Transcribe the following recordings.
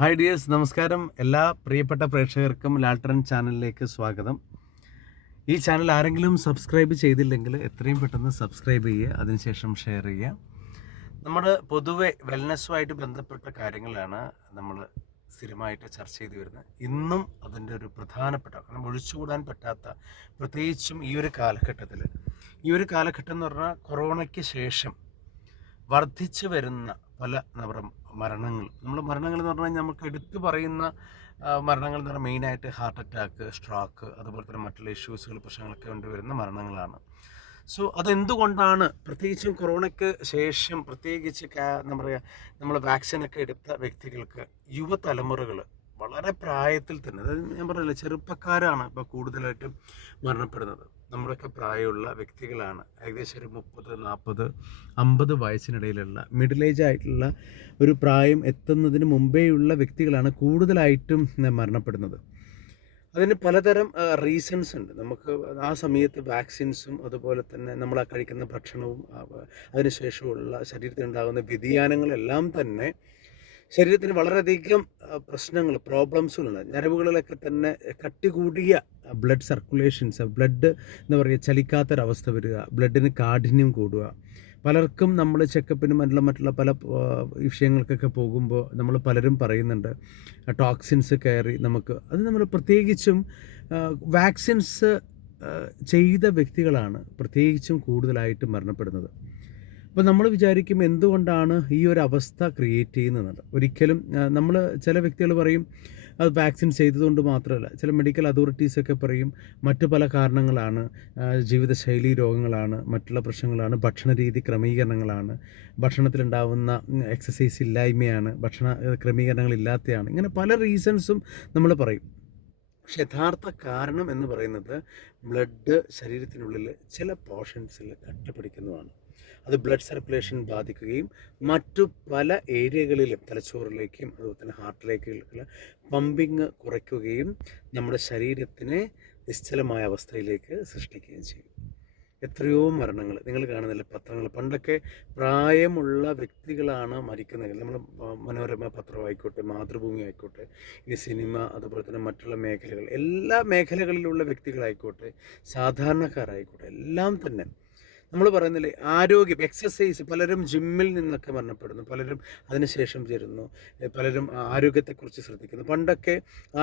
Hi dears, നമസ്കാരം. എല്ലാ പ്രിയപ്പെട്ട പ്രേക്ഷകർക്കും ലാൽട്ടൻ ചാനലിലേക്ക് സ്വാഗതം. ഈ ചാനൽ ആരെങ്കിലും സബ്സ്ക്രൈബ് ചെയ്തില്ലെങ്കിൽ എത്രയും പെട്ടെന്ന് സബ്സ്ക്രൈബ് ചെയ്യുക, അതിനുശേഷം ഷെയർ ചെയ്യുക. നമ്മുടെ പൊതുവെ വെൽനെസ്സുമായിട്ട് ബന്ധപ്പെട്ട കാര്യങ്ങളാണ് നമ്മൾ സ്ഥിരമായിട്ട് ചർച്ച ചെയ്തു വരുന്നത്. ഇന്നും അതിൻ്റെ ഒരു പ്രധാനപ്പെട്ട, കാരണം ഒഴിച്ചുകൂടാൻ പറ്റാത്ത, പ്രത്യേകിച്ചും ഈ ഒരു കാലഘട്ടം എന്ന് പറഞ്ഞാൽ കൊറോണയ്ക്ക് ശേഷം വർദ്ധിച്ചു വരുന്ന പല മരണങ്ങൾ എന്ന് പറഞ്ഞാൽ നമുക്ക് എടുത്തു പറയുന്ന മരണങ്ങൾ എന്ന് പറഞ്ഞാൽ മെയിനായിട്ട് ഹാർട്ട് അറ്റാക്ക്, സ്ട്രോക്ക്, അതുപോലെ തന്നെ മറ്റുള്ള പ്രശ്നങ്ങളൊക്കെ കൊണ്ടുവരുന്ന മരണങ്ങളാണ്. സോ അതെന്തുകൊണ്ടാണ്, പ്രത്യേകിച്ചും കൊറോണയ്ക്ക് ശേഷം, പ്രത്യേകിച്ച് എന്താ പറയുക, നമ്മൾ വാക്സിനൊക്കെ എടുത്ത വ്യക്തികൾക്ക്, യുവതലമുറകൾ വളരെ പ്രായത്തിൽ തന്നെ, അതായത് ഞാൻ പറഞ്ഞില്ല, ചെറുപ്പക്കാരാണ് ഇപ്പോൾ കൂടുതലായിട്ടും മരണപ്പെടുന്നത്. നമ്മുടെയൊക്കെ പ്രായമുള്ള വ്യക്തികളാണ്, ഏകദേശം ഒരു 30-40-50 വയസ്സിനിടയിലുള്ള മിഡിൽ ഏജ് ആയിട്ടുള്ള ഒരു പ്രായം എത്തുന്നതിന് മുമ്പേയുള്ള വ്യക്തികളാണ് കൂടുതലായിട്ടും മരണപ്പെടുന്നത്. അതിന് പലതരം റീസൺസ് ഉണ്ട്. നമുക്ക് ആ സമയത്ത് വാക്സിൻസും അതുപോലെ തന്നെ നമ്മൾ ആ കഴിക്കുന്ന ഭക്ഷണവും അതിനുശേഷമുള്ള ശരീരത്തിനുണ്ടാകുന്ന വ്യതിയാനങ്ങളെല്ലാം തന്നെ ശരീരത്തിന് വളരെയധികം പ്രോബ്ലംസുകളുണ്ട്. ഞരമ്പുകളിലൊക്കെ തന്നെ കട്ടി കൂടിയ ബ്ലഡ് സർക്കുലേഷൻസ്, ബ്ലഡ് എന്താ പറയുക, ചലിക്കാത്തൊരവസ്ഥ വരിക, ബ്ലഡിന് കാഠിന്യം കൂടുക. പലർക്കും നമ്മൾ ചെക്കപ്പിനും മറ്റുള്ള പല വിഷയങ്ങൾക്കൊക്കെ പോകുമ്പോൾ നമ്മൾ പലരും പറയുന്നുണ്ട് ടോക്സിൻസ് കയറി അത് നമ്മൾ പ്രത്യേകിച്ചും വാക്സിൻസ് ചെയ്ത വ്യക്തികളാണ് പ്രത്യേകിച്ചും കൂടുതലായിട്ട് മരണപ്പെടുന്നത്. അപ്പോൾ നമ്മൾ വിചാരിക്കും എന്തുകൊണ്ടാണ് ഈ ഒരു അവസ്ഥ ക്രിയേറ്റ് ചെയ്യുന്നത്. ഒരിക്കലും നമ്മൾ ചില വ്യക്തികൾ പറയും അത് വാക്സിൻ ചെയ്തതുകൊണ്ട് മാത്രമല്ല, ചില മെഡിക്കൽ അതോറിറ്റീസൊക്കെ പറയും മറ്റു പല കാരണങ്ങളാണ്, ജീവിതശൈലി രോഗങ്ങളാണ്, മറ്റുള്ള പ്രശ്നങ്ങളാണ്, ഭക്ഷണരീതി ക്രമീകരണങ്ങളാണ്, ഭക്ഷണത്തിലുണ്ടാവുന്ന എക്സസൈസ് ഇല്ലായ്മയാണ്, ഭക്ഷണ ക്രമീകരണങ്ങളില്ലാത്തതാണ്, ഇങ്ങനെ പല റീസൺസും നമ്മൾ പറയും. പക്ഷെ യഥാർത്ഥ കാരണം എന്ന് പറയുന്നത് ബ്ലഡ് ശരീരത്തിനുള്ളിൽ ചില പോർഷൻസിൽ കട്ടപിടിക്കുന്നതാണ്. അത് ബ്ലഡ് സർക്കുലേഷൻ ബാധിക്കുകയും മറ്റു പല ഏരിയകളിലും, തലച്ചോറിലേക്കും അതുപോലെ തന്നെ ഹാർട്ടിലേക്കുള്ള പമ്പിങ് കുറയ്ക്കുകയും നമ്മുടെ ശരീരത്തിനെ നിശ്ചലമായ അവസ്ഥയിലേക്ക് സൃഷ്ടിക്കുകയും ചെയ്യും. എത്രയോ മരണങ്ങൾ നിങ്ങൾ കാണുന്നില്ല പത്രങ്ങൾ. പണ്ടൊക്കെ പ്രായമുള്ള വ്യക്തികളാണ് മരിക്കുന്നത്. നമ്മൾ മനോരമ പത്രമായിക്കോട്ടെ, മാതൃഭൂമി ആയിക്കോട്ടെ, ഇനി സിനിമ, അതുപോലെ തന്നെ മറ്റുള്ള മേഖലകൾ, എല്ലാ മേഖലകളിലുള്ള വ്യക്തികളായിക്കോട്ടെ, സാധാരണക്കാരായിക്കോട്ടെ, എല്ലാം തന്നെ നമ്മൾ പറയുന്നില്ലേ, ആരോഗ്യം, എക്സസൈസ്, പലരും ജിമ്മിൽ നിന്നൊക്കെ മരണപ്പെടുന്നു, പലരും അതിനുശേഷം ചേരുന്നു, പലരും ആരോഗ്യത്തെക്കുറിച്ച് ശ്രദ്ധിക്കുന്നു. പണ്ടൊക്കെ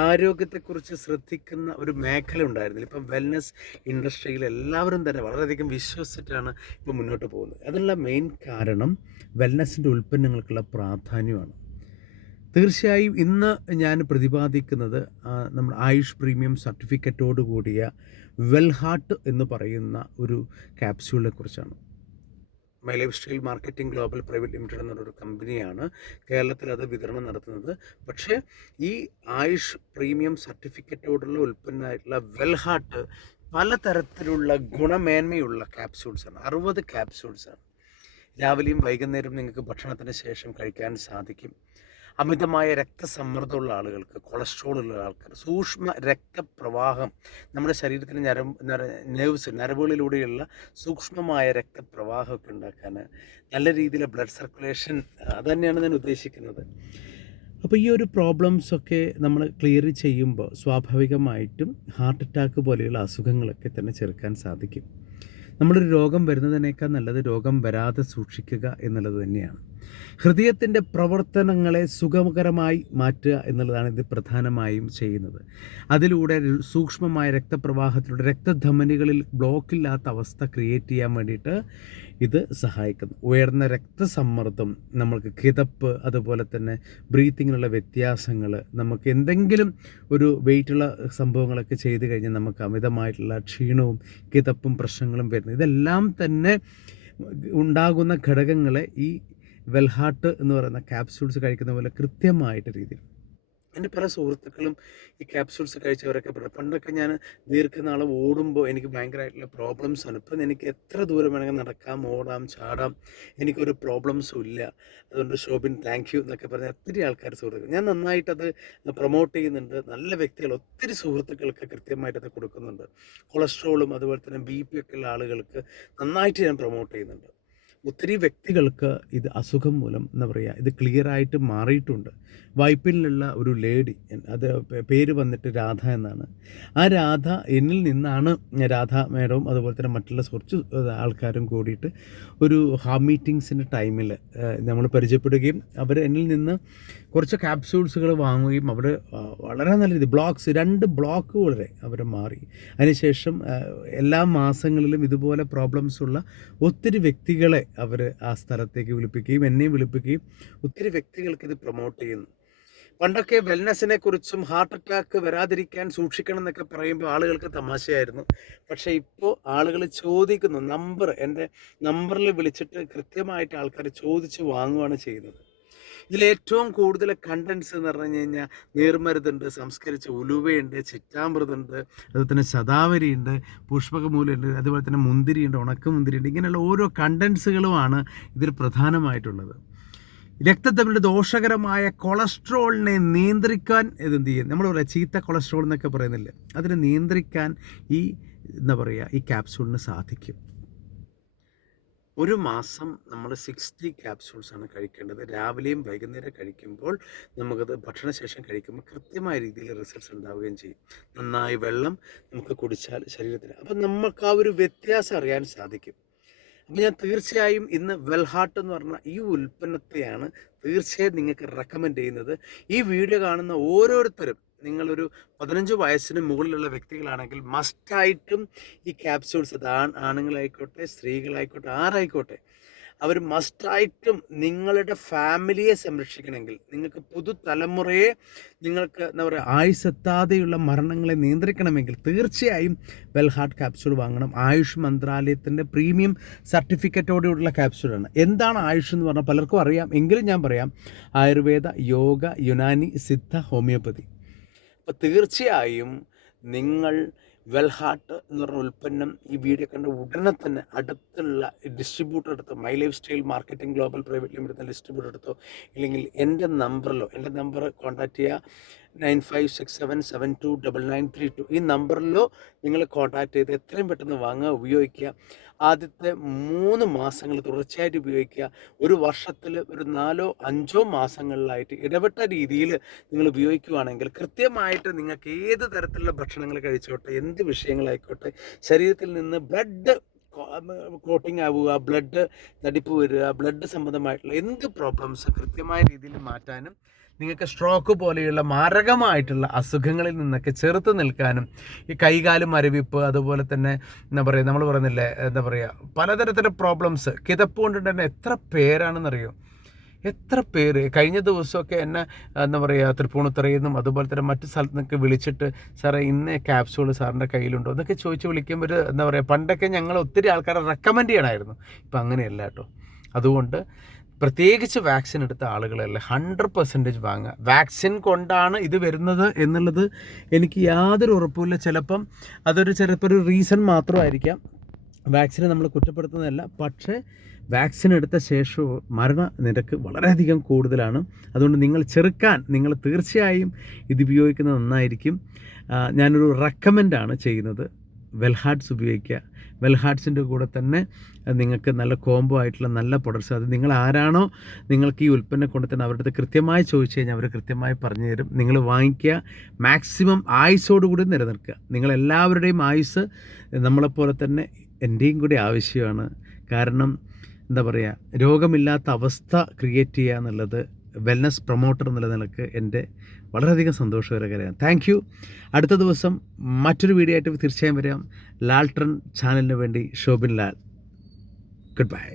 ആരോഗ്യത്തെക്കുറിച്ച് ശ്രദ്ധിക്കുന്ന ഒരു മേഖല ഉണ്ടായിരുന്നില്ല. ഇപ്പം വെൽനസ് ഇൻഡസ്ട്രിയിൽ എല്ലാവരും തന്നെ വളരെയധികം വിശ്വസിച്ചിട്ടാണ് ഇപ്പം മുന്നോട്ട് പോകുന്നത്. അതിനുള്ള മെയിൻ കാരണം വെൽനസിൻ്റെ ഉൽപ്പന്നങ്ങൾക്കുള്ള പ്രാധാന്യമാണ്. തീർച്ചയായും ഇന്ന് ഞാൻ പ്രതിപാദിക്കുന്നത് നമ്മൾ ആയുഷ് പ്രീമിയം സർട്ടിഫിക്കറ്റോട് കൂടിയ വെൽഹാർട്ട് എന്ന് പറയുന്ന ഒരു ക്യാപ്സ്യൂളിനെ കുറിച്ചാണ്. My life style marketing global private limited എന്നൊരു കമ്പനിയാണ് കേരളത്തിൽ അത് വിതരണം നടത്തുന്നത്. പക്ഷേ ഈ ആയുഷ് പ്രീമിയം സർട്ടിഫിക്കറ്റോടുള്ള ഉൽപ്പന്നമായിട്ടുള്ള വെൽഹാർട്ട് പലതരത്തിലുള്ള ഗുണമേന്മയുള്ള ക്യാപ്സ്യൂൾസാണ്. 60 ക്യാപ്സ്യൂൾസാണ്. രാവിലെയും വൈകുന്നേരവും നിങ്ങൾക്ക് ഭക്ഷണത്തിന് ശേഷം കഴിക്കാൻ സാധിക്കും. അമിതമായ രക്തസമ്മർദ്ദമുള്ള ആളുകൾക്ക്, കൊളസ്ട്രോൾ ഉള്ള ആൾക്കാർ, സൂക്ഷ്മ രക്തപ്രവാഹം, നമ്മുടെ ശരീരത്തിന് നരമ്പുകളിലൂടെയുള്ള സൂക്ഷ്മമായ രക്തപ്രവാഹമൊക്കെ ഉണ്ടാക്കാൻ, നല്ല രീതിയിൽ ബ്ലഡ് സർക്കുലേഷൻ, അതുതന്നെയാണ് ഞാൻ ഉദ്ദേശിക്കുന്നത്. അപ്പോൾ ഈ ഒരു പ്രോബ്ലംസൊക്കെ നമ്മൾ ക്ലിയർ ചെയ്യുമ്പോൾ സ്വാഭാവികമായിട്ടും ഹാർട്ട് അറ്റാക്ക് പോലെയുള്ള അസുഖങ്ങളൊക്കെ തന്നെ ചെറുക്കാൻ സാധിക്കും. നമ്മളൊരു രോഗം വരുന്നതിനേക്കാൾ നല്ലത് രോഗം വരാതെ സൂക്ഷിക്കുക എന്നുള്ളത് തന്നെയാണ്. ഹൃദയത്തിൻ്റെ പ്രവർത്തനങ്ങളെ സുഖകരമായി മാറ്റുക എന്നുള്ളതാണ് ഇത് പ്രധാനമായും ചെയ്യുന്നത്. അതിലൂടെ സൂക്ഷ്മമായ രക്തപ്രവാഹത്തിലൂടെ രക്തധമനികളിൽ ബ്ലോക്കില്ലാത്ത അവസ്ഥ ക്രിയേറ്റ് ചെയ്യാൻ വേണ്ടിയിട്ട് ഇത് സഹായിക്കുന്നു. ഉയർന്ന രക്തസമ്മർദ്ദം, നമ്മൾക്ക് കിതപ്പ്, അതുപോലെ തന്നെ ബ്രീത്തിങ്ങിലുള്ള വ്യത്യാസങ്ങൾ, നമുക്ക് എന്തെങ്കിലും ഒരു വെയിറ്റുള്ള സംഭവങ്ങളൊക്കെ ചെയ്ത് കഴിഞ്ഞാൽ നമുക്ക് അമിതമായിട്ടുള്ള ക്ഷീണവും കിതപ്പും പ്രശ്നങ്ങളും വരുന്നത്, ഇതെല്ലാം തന്നെ ഉണ്ടാകുന്ന ഘടകങ്ങളെ ഈ വെൽഹാർട്ട് എന്ന് പറയുന്ന ക്യാപ്സ്യൂൾസ് കഴിക്കുന്ന പോലെ കൃത്യമായിട്ട് രീതിയിൽ. എൻ്റെ പല സുഹൃത്തുക്കളും ഈ ക്യാപ്സ്യൂൾസ് കഴിച്ചവരൊക്കെ പറയും, പണ്ടൊക്കെ ഞാൻ ദീർഘനാളം ഓടുമ്പോൾ എനിക്ക് ഭയങ്കരമായിട്ടുള്ള പ്രോബ്ലംസാണ്. ഇപ്പം എനിക്ക് എത്ര ദൂരം വേണമെങ്കിൽ നടക്കാം, ഓടാം, ചാടാം, എനിക്കൊരു പ്രോബ്ലംസും ഇല്ല. അതുകൊണ്ട് ശോഭിൻ താങ്ക് യു എന്നൊക്കെ പറഞ്ഞ ഒത്തിരി ആൾക്കാർ സുഹൃത്തുക്കൾ, ഞാൻ നന്നായിട്ടത് പ്രൊമോട്ട് ചെയ്യുന്നുണ്ട്. നല്ല വ്യക്തികൾ, ഒത്തിരി സുഹൃത്തുക്കൾക്ക് കൃത്യമായിട്ടത് കൊടുക്കുന്നുണ്ട്. കൊളസ്ട്രോളും അതുപോലെ തന്നെ BP ഒക്കെ ഉള്ള ആളുകൾക്ക് നന്നായിട്ട് ഞാൻ പ്രൊമോട്ട് ചെയ്യുന്നുണ്ട്. ഒത്തിരി വ്യക്തികൾക്ക് ഇത് അസുഖം മൂലം എന്താ പറയുക ഇത് ക്ലിയറായിട്ട് മാറിയിട്ടുണ്ട്. വൈപ്പിനിലുള്ള ഒരു ലേഡി, അത് പേര് വന്നിട്ട് രാധ എന്നാണ്. ആ രാധ എന്നിൽ നിന്നാണ്, രാധ മേഡവും അതുപോലെ തന്നെ മറ്റുള്ള കുറച്ച് ആൾക്കാരും കൂടിയിട്ട് ഒരു ഹാം മീറ്റിങ്സിൻ്റെ ടൈമിൽ നമ്മൾ പരിചയപ്പെടുകയും അവർ എന്നിൽ നിന്ന് കുറച്ച് ക്യാപ്സ്യൂൾസുകൾ വാങ്ങുകയും അവർ വളരെ നല്ല രീതി ബ്ലോക്സ് 2 ബ്ലോക്ക് വരെ അവർ മാറി. അതിനുശേഷം എല്ലാ മാസങ്ങളിലും ഇതുപോലെ പ്രോബ്ലംസ് ഉള്ള ഒത്തിരി വ്യക്തികളെ അവർ ആ സ്ഥലത്തേക്ക് വിളിപ്പിക്കുകയും എന്നെയും വിളിപ്പിക്കുകയും ഒത്തിരി വ്യക്തികൾക്ക് ഇത് പ്രൊമോട്ട് ചെയ്യുന്നു. പണ്ടൊക്കെ വെൽനെസ്സിനെ കുറിച്ചും ഹാർട്ട് അറ്റാക്ക് വരാതിരിക്കാൻ സൂക്ഷിക്കണം എന്നൊക്കെ പറയുമ്പോൾ ആളുകൾക്ക് തമാശയായിരുന്നു. പക്ഷേ ഇപ്പോൾ ആളുകൾ ചോദിക്കുന്നു, എൻ്റെ നമ്പറിൽ വിളിച്ചിട്ട് കൃത്യമായിട്ട് ആൾക്കാർ ചോദിച്ച് വാങ്ങുകയാണ് ചെയ്യുന്നത്. ഇതിലേറ്റവും കൂടുതൽ കണ്ടൻസ് എന്ന് പറഞ്ഞു കഴിഞ്ഞാൽ നീർമരുതുണ്ട്, സംസ്കരിച്ച ഉലുവയുണ്ട്, ചിറ്റാമൃതുണ്ട്, അതുപോലെ തന്നെ ശതാവരിയുണ്ട്, പുഷ്പകമൂലുണ്ട്, അതുപോലെ തന്നെ മുന്തിരിയുണ്ട്, ഉണക്കമുന്തിരിയുണ്ട്. ഇങ്ങനെയുള്ള ഓരോ കണ്ടൻസുകളുമാണ് ഇതിൽ പ്രധാനമായിട്ടുള്ളത്. രക്തത്തിൻ്റെ ദോഷകരമായ കൊളസ്ട്രോളിനെ നിയന്ത്രിക്കാൻ ഇതെന്ത് ചെയ്യും, നമ്മൾ പറയാം ചീത്ത കൊളസ്ട്രോൾ എന്നൊക്കെ പറയുന്നില്ലേ, അതിനെ നിയന്ത്രിക്കാൻ എന്താ പറയുക ഈ ക്യാപ്സൂളിന് സാധിക്കും. ഒരു മാസം നമ്മൾ 60 ക്യാപ്സൂൾസാണ് കഴിക്കേണ്ടത്. രാവിലെയും വൈകുന്നേരം കഴിക്കുമ്പോൾ നമുക്കത് ഭക്ഷണശേഷം കഴിക്കുമ്പോൾ കൃത്യമായ രീതിയിൽ റിസൾട്ട്സ് ഉണ്ടാവുകയും ചെയ്യും. നന്നായി വെള്ളം നമുക്ക് കുടിച്ചാൽ ശരീരത്തിന്, അപ്പം നമുക്ക് ആ ഒരു വ്യത്യാസം അറിയാൻ സാധിക്കും. അപ്പോൾ ഞാൻ തീർച്ചയായും ഇന്ന് വെൽഹാർട്ട് എന്ന് പറഞ്ഞ ഈ ഉൽപ്പന്നത്തെയാണ് തീർച്ചയായും നിങ്ങൾക്ക് റെക്കമെൻഡ് ചെയ്യുന്നത്. ഈ വീഡിയോ കാണുന്ന ഓരോരുത്തരും നിങ്ങളൊരു 15 വയസ്സിന് മുകളിലുള്ള വ്യക്തികളാണെങ്കിൽ മസ്റ്റായിട്ടും ഈ ക്യാപ്സ്യൂൾസ്, അത് ആണുങ്ങളായിക്കോട്ടെ സ്ത്രീകളായിക്കോട്ടെ ആരായിക്കോട്ടെ, അവർ മസ്റ്റായിട്ടും നിങ്ങളുടെ ഫാമിലിയെ സംരക്ഷിക്കണമെങ്കിൽ, നിങ്ങൾക്ക് പുതുതലമുറയെ നിങ്ങൾക്ക് എന്താ പറയുക ആയുസ്സെത്താതെയുള്ള മരണങ്ങളെ നിയന്ത്രിക്കണമെങ്കിൽ തീർച്ചയായും വെൽഹാർട്ട് ക്യാപ്സ്യൂൾ വാങ്ങണം. ആയുഷ് മന്ത്രാലയത്തിൻ്റെ പ്രീമിയം സർട്ടിഫിക്കറ്റോടെയുള്ള ക്യാപ്സ്യൂളാണ്. എന്താണ് ആയുഷ് എന്ന് പറഞ്ഞാൽ പലർക്കും അറിയാം, എങ്കിലും ഞാൻ പറയാം. ആയുർവേദ, യോഗ, യുനാനി, സിദ്ധ, ഹോമിയോപ്പതി. അപ്പോൾ തീർച്ചയായും നിങ്ങൾ വെൽഹാർട്ട് എന്ന് പറഞ്ഞ ഉൽപ്പന്നം ഈ വീഡിയോ കണ്ട ഉടനെ തന്നെ അടുത്തുള്ള ഡിസ്ട്രിബ്യൂട്ടർ എടുത്തോ, my life style marketing global private limited distributor എടുത്തോ, ഇല്ലെങ്കിൽ എൻ്റെ നമ്പർ കോൺടാക്റ്റ് ചെയ്യുക. 9567729932 ഈ നമ്പറിലോ നിങ്ങൾ കോൺടാക്റ്റ് ചെയ്ത് എത്രയും പെട്ടെന്ന് വാങ്ങുക, ഉപയോഗിക്കുക. ആദ്യത്തെ 3 മാസങ്ങൾ തുടർച്ചയായിട്ട് ഉപയോഗിക്കുക. ഒരു വർഷത്തിൽ ഒരു 4-5 മാസങ്ങളിലായിട്ട് ഇടപെട്ട രീതിയിൽ നിങ്ങൾ ഉപയോഗിക്കുകയാണെങ്കിൽ കൃത്യമായിട്ട് നിങ്ങൾക്ക് ഏത് തരത്തിലുള്ള ഭക്ഷണങ്ങൾ കഴിച്ചോട്ടെ, എന്ത് വിഷയങ്ങളായിക്കോട്ടെ, ശരീരത്തിൽ നിന്ന് ബ്ലഡ് കോട്ടിങ് ആവുക, ബ്ലഡ് തടിപ്പ് വരിക, ബ്ലഡ് സംബന്ധമായിട്ടുള്ള എന്ത് പ്രോബ്ലംസ് കൃത്യമായ രീതിയിൽ മാറ്റാനും നിങ്ങൾക്ക് സ്ട്രോക്ക് പോലെയുള്ള മാരകമായിട്ടുള്ള അസുഖങ്ങളിൽ നിന്നൊക്കെ ചെറുത്ത് നിൽക്കാനും, ഈ കൈകാലും മരവിപ്പ്, അതുപോലെ തന്നെ എന്താ പറയുക നമ്മൾ പറയുന്നില്ലേ എന്താ പറയുക പലതരത്തിലുള്ള പ്രോബ്ലംസ്, കിതപ്പ് കൊണ്ടിട്ട് തന്നെ എത്ര പേരാണെന്നറിയോ, എത്ര പേര് കഴിഞ്ഞ ദിവസമൊക്കെ എന്നെ എന്താ പറയുക തൃപ്പൂണിത്തുറയിൽ നിന്നും അതുപോലെ തന്നെ മറ്റു സ്ഥലത്ത് നിന്നൊക്കെ വിളിച്ചിട്ട് സാറേ ഇന്ന് ക്യാപ്സ്യൂൾ സാറിൻ്റെ കയ്യിലുണ്ടോ എന്നൊക്കെ ചോദിച്ച് വിളിക്കുമ്പോൾ ഒരു എന്താ പറയുക പണ്ടൊക്കെ ഞങ്ങൾ ഒത്തിരി ആൾക്കാരെ റെക്കമെൻഡ് ചെയ്യണമായിരുന്നു. ഇപ്പം അങ്ങനെയല്ല കേട്ടോ. അതുകൊണ്ട് പ്രത്യേകിച്ച് വാക്സിൻ എടുത്ത ആളുകളല്ലേ 100% വാങ്ങുക. വാക്സിൻ കൊണ്ടാണ് ഇത് വരുന്നത് എന്നുള്ളത് എനിക്ക് യാതൊരു ഉറപ്പുമില്ല. ചിലപ്പോൾ ഒരു റീസൺ മാത്രമായിരിക്കാം. വാക്സിനെ നമ്മൾ കുറ്റപ്പെടുത്തുന്നതല്ല, പക്ഷേ വാക്സിൻ എടുത്ത ശേഷവും മരണനിരക്ക് വളരെയധികം കൂടുതലാണ്. അതുകൊണ്ട് നിങ്ങൾ തീർച്ചയായും ഇത് ഉപയോഗിക്കുന്നത് നന്നായിരിക്കും. ഞാനൊരു റെക്കമെൻഡാണ് ചെയ്യുന്നത്, വെൽഹാർട്ട്സ് ഉപയോഗിക്കുക. വെൽഹാർട്ട്സിൻ്റെ കൂടെ തന്നെ നിങ്ങൾക്ക് നല്ല കോംബോ ആയിട്ടുള്ള നല്ല പ്രൊഡക്ട്സ്, അത് നിങ്ങൾ ആരാണോ നിങ്ങൾക്ക് ഈ ഉൽപ്പന്നം കൊണ്ടുതന്നെ അവരുടെ അടുത്ത് കൃത്യമായി ചോദിച്ചു കഴിഞ്ഞാൽ അവർ കൃത്യമായി പറഞ്ഞു തരും. നിങ്ങൾ വാങ്ങിക്കുക, മാക്സിമം ആയുസ്സോടുകൂടി നിലനിൽക്കുക. നിങ്ങളെല്ലാവരുടെയും ആയുസ് നമ്മളെപ്പോലെ തന്നെ എൻ്റെയും കൂടി ആവശ്യമാണ്. കാരണം എന്താ പറയുക രോഗമില്ലാത്ത അവസ്ഥ ക്രിയേറ്റ് ചെയ്യുക എന്നുള്ളത് വെൽനസ് പ്രൊമോട്ടർ എന്നുള്ള നിലക്ക് എൻ്റെ വളരെയധികം സന്തോഷകരമാണ്. Thank you. അടുത്ത ദിവസം മറ്റൊരു വീഡിയോ ആയിട്ട് തീർച്ചയായും വരാം. ലാൽട്രൺ ചാനലിന് വേണ്ടി ശോഭിൻ ലാൽ. Good bye.